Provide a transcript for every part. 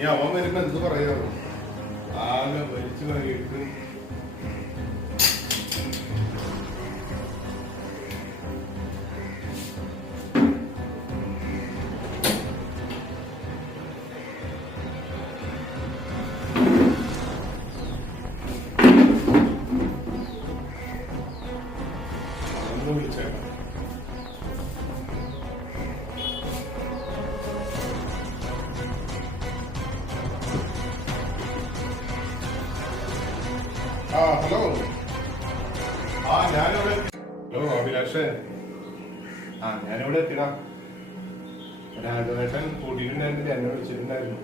നീ അവൻ വരുമ്പോ എന്ത് പറയാമോ ആകെ വലിച്ചു കഴിയിട്ട് വിളിച്ചേക്കാം. ഹലോ ഞാനിവിടെ ഹലോ അഭിലാഷേ ഞാനിവിടെ എത്തിടാ രാഘവേട്ടൻ കൂട്ടിയിട്ടുണ്ടായിരുന്നില്ല എന്നെ വിളിച്ചിട്ടുണ്ടായിരുന്നു.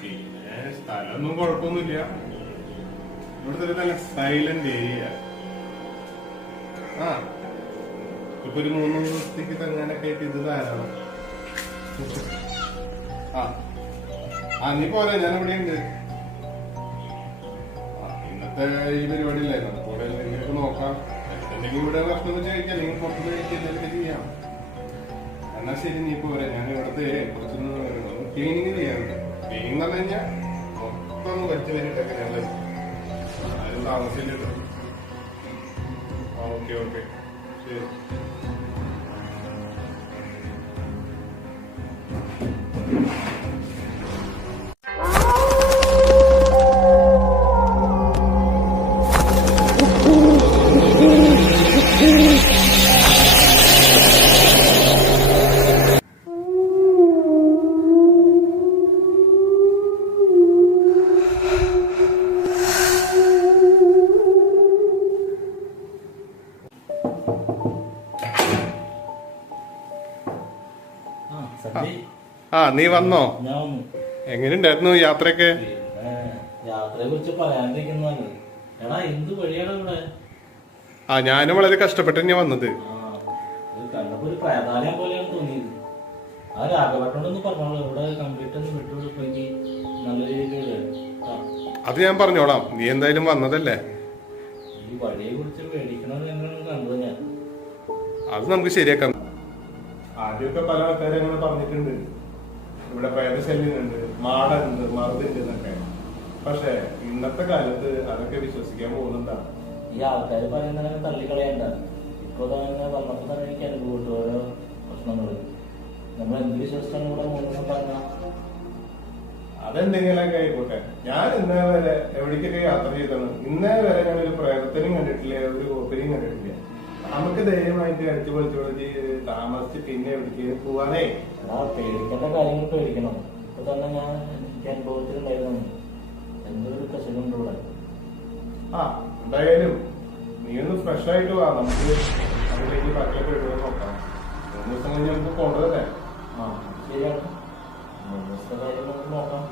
പിന്നെ സ്ഥലമൊന്നും കുഴപ്പമൊന്നുമില്ല. ഇവിടുത്തെ നല്ല സൈലന്റ് ഏരിയ. ഇപ്പൊ ഒരു 3 ദിവസത്തേക്ക് തങ്ങാനൊക്കെ ആയിട്ട് ഇത് ധാരാളം. നീ പോരാ, ഞാൻ ഇവിടെ ഉണ്ട്. ഇന്നത്തെ ഈ പരിപാടി ഇല്ലായിരുന്നു. അപ്പോൾ എന്തെങ്കിലുമൊക്കെ നോക്കാം. എന്തെങ്കിലും ഇവിടെ ഭക്ഷണം വെച്ച് കഴിക്കാം, അല്ലെങ്കിൽ പുറത്ത് കഴിക്കുക, എന്തെങ്കിലുമൊക്കെ ചെയ്യാം. എന്നാ ശരി, നീ പോരാ. ഞാൻ ഇവിടുത്തെ കുറച്ചൊന്ന് ക്ലീനിങ് ചെയ്യാറുണ്ട്. ക്ലീനിങ് എന്ന് പറഞ്ഞു കഴിഞ്ഞാൽ മൊത്തം ഒന്ന് വെച്ച് വരിട്ടൊക്കെ ഞങ്ങൾ ആരും താമസിച്ചില്ല. ഓക്കെ ഓക്കെ ശരി. നീ വന്നോ? എങ്ങനെയുണ്ടായിരുന്നു യാത്രയൊക്കെ? യാത്രയെ കുറിച്ച് പറയാണ്ടിരിക്കുന്നതാണ്. ഞാനും വളരെ കഷ്ടപ്പെട്ട് ഞാൻ വന്നത്. കണ്ടപ്പോ ഒരു പ്രേതാലയം പോലെയാണ് തോന്നിയത്. ആ രാഘവട്ടോടൊന്ന് പറഞ്ഞോളൂ, ഇവിടെ കംപ്ലീറ്റ് ഒന്ന് വിട്ടുപോയി നല്ല രീതിയിൽ. അത് ഞാൻ പറഞ്ഞോളാം, നീ എന്തായാലും വന്നതല്ലേ. ഈ വഴിയെ കുറിച്ച് പേടിക്കണമെന്ന് എന്നാണ് കണ്ടത് ഞാൻ. അത് നമുക്ക് ശരിയാക്കാം. ആദ്യമൊക്കെ പല ആൾക്കാരും അങ്ങനെ പറഞ്ഞിട്ടുണ്ട്, ഇവിടെ പ്രേതശല്യമുണ്ട്, മാടുണ്ട്, മറുതുണ്ട് എന്നൊക്കെ. പക്ഷെ ഇന്നത്തെ കാലത്ത് അതൊക്കെ വിശ്വസിക്കാൻ പോകുന്നുണ്ടാണ്. ഈ ആൾക്കാർ പറയുന്നത് തള്ളിക്കളയണ്ട. ഇപ്പൊ തന്നെ വന്നപ്പോ തന്നെ എനിക്ക് അനുഭവപ്പെട്ടു ഓരോ പ്രശ്നങ്ങള്. നമ്മൾ എന്ത് വിശ്വസിച്ചാണ് ഇവിടെ മൂന്നെണ്ണം പറഞ്ഞ അതെന്തെങ്കിലൊക്കെ ആയിക്കോട്ടെ. ഞാൻ ഇന്നേ വരെ എവിടേക്കൊക്കെ യാത്ര ചെയ്താണ്, ഇന്നേ വരെ ഞാൻ ഒരു പ്രേതത്തിനും കണ്ടിട്ടില്ല, ഒരു കോപ്പനെയും കണ്ടിട്ടില്ല. നമുക്ക് ധൈര്യമായിട്ട് അടിച്ചു പൊളിച്ച് താമസിച്ച് പിന്നെ എവിടേക്ക് പോവാനേ. പേടിക്കേണ്ട കാര്യങ്ങൾ പേടിക്കണം. ഇപ്പൊ തന്നെ ഞാൻ എനിക്ക് അനുഭവത്തിലുണ്ടായിരുന്നു എന്തൊരു കശലുണ്ട് ഇവിടെ. എന്തായാലും നീ ഒന്ന് ഫ്രഷ് ആയിട്ട് വാ, നമുക്ക് അതിലേക്ക് ബാക്കിയൊക്കെ ഇടുക നോക്കാം. 3 ദിവസം കഴിഞ്ഞ് നമുക്ക് പോകേണ്ടതല്ലേ? ശരിയാണ്, 3 ദിവസത്തെ കാര്യം നമുക്ക് നോക്കാം.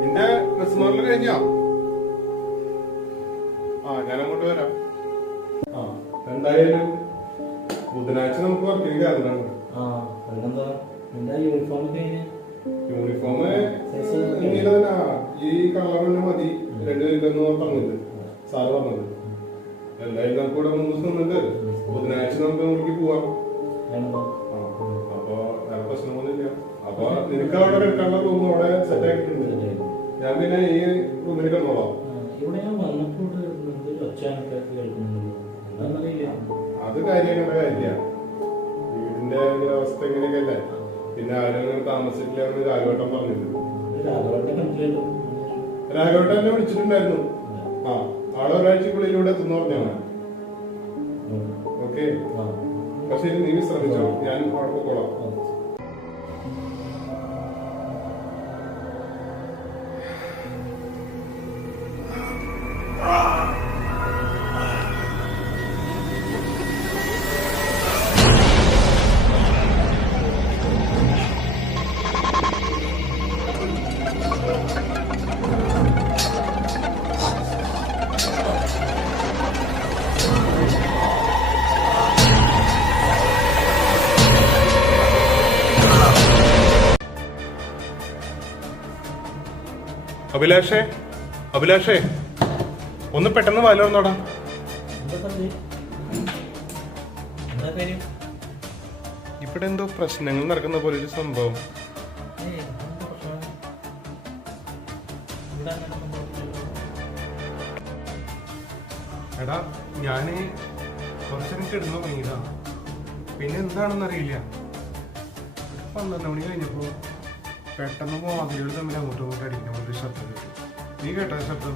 നിന്റെ ക്രിസ്മസ് കഴിഞ്ഞോ? ഞാനങ്ങോട്ട് വരാം. എന്തായാലും ബുധനാഴ്ച നമുക്ക് വർക്കിന് കയറണം. യൂണിഫോം ഈ കളർ തന്നെ മതി, 2 കിലോ പറഞ്ഞത് സാറ് പറഞ്ഞത്. എന്തായാലും നമുക്ക് ഇവിടെ 3 ദിവസം നിന്നിട്ട് ബുധനാഴ്ച നമുക്ക് അങ്ങോട്ടേക്ക് പോവാം. അപ്പൊ വേറെ പ്രശ്നമൊന്നുമില്ല. അപ്പൊ നിനക്ക് അവിടെ കിട്ടാനുള്ള റൂം അവിടെ സെറ്റ് ആക്കിയിട്ടുണ്ട്. ഞാൻ പിന്നെ ഈ റൂമിൽ കിടന്നോളാം. അത് കാര്യങ്ങളുടെ കാര്യ, വീടിന്റെ അവസ്ഥ എങ്ങനെയൊക്കെയല്ലേ. പിന്നെ ആരും താമസിക്കില്ല രാഘവട്ടം പറഞ്ഞിട്ടുണ്ട്. രാഘവട്ടം എന്നെ വിളിച്ചിട്ടുണ്ടായിരുന്നു. ആളെ ഒരാഴ്ചക്കുള്ളിലൂടെ എത്തുന്ന പറഞ്ഞാണ്. ഓക്കെ, പക്ഷെ നീ ശ്രമിച്ചോ, ഞാൻ അവിടെ പോക്കോളാം. അഭിലാഷേ അഭിലാഷേ ഒന്ന് പെട്ടെന്ന് വാല് തുറന്നോടാ. എന്താ സഞ്ജയ്? എന്താ കാര്യം? ഇവിടെ എന്തോ പ്രശ്നങ്ങൾ നടക്കുന്ന പോലെ ഒരു സംഭവം. ഏയ്, എന്താ പ്രശ്നം? ഇവിടെ അങ്ങനെ സംഭവിച്ചില്ലല്ലോ. എടാ ഞാന് കുറച്ചേരം കിടന്നു തുടങ്ങിയതാ. പിന്നെ എന്താണെന്ന് അറിയില്ല. 12 മണി കഴിഞ്ഞപ്പോ പെട്ടെന്ന് വാതിലുകൾ തമ്മിൽ അങ്ങോട്ടും ഇങ്ങോട്ടും അടിക്കുന്ന പോലെ ഒരു ശബ്ദം കേട്ടു. നീ കേട്ടോ ശബ്ദം?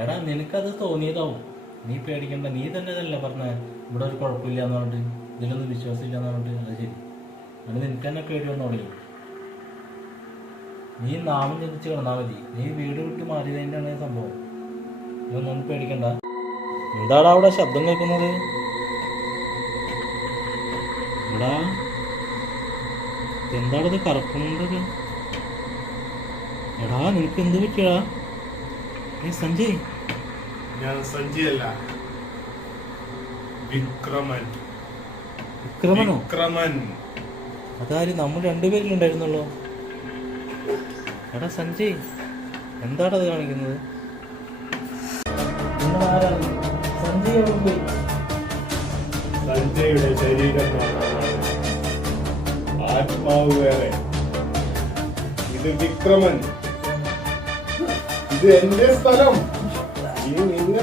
എടാ നിനക്കത് തോന്നിയതാവും. നീ പേടിക്കണ്ട. നീ തന്നെ അതല്ല പറഞ്ഞ ഇവിടെ ഒരു കുഴപ്പമില്ല എന്ന് പറഞ്ഞിട്ട്, ഇതിലൊന്നും വിശ്വാസമില്ല എന്ന് പറഞ്ഞിട്ട്. അത് ശരി, അത് നിനക്ക് തന്നെ പേടി വന്നു തുടങ്ങി. നീ നാമം ജപിച്ച് കിടന്നാൽ മതി. നീ വീട് വിട്ട് മാറിയതിൻ്റെയാണ് സംഭവം. ഇതൊന്നും പേടിക്കണ്ട. എന്താണ് അവിടെ ശബ്ദം കേൾക്കുന്നത്? എടാ എന്താണത് കറക്കുന്നുണ്ടത്? എടാ നിനക്ക് എന്ത് പറ്റിയടാ? സഞ്ജയ്, ഞാൻ സഞ്ജയ് അല്ല, വിക്രമൻ. വിക്രമനോ? വിക്രമൻ. അതാര്? നമ്മൾ രണ്ടുപേരിലുണ്ടായിരുന്നല്ലോ. എടാ സഞ്ജയ്, എന്താണത് കാണിക്കുന്നത്? നിങ്ങൾ ആരാണ്? സഞ്ജയ് എവിടെ പോയി? സഞ്ജയുടെ ശരീരം ആത്മാവ് വേറെ. ഇത് വിക്രമൻ. ഇത് എന്റെ സ്ഥലം. ഈ നിന്നെ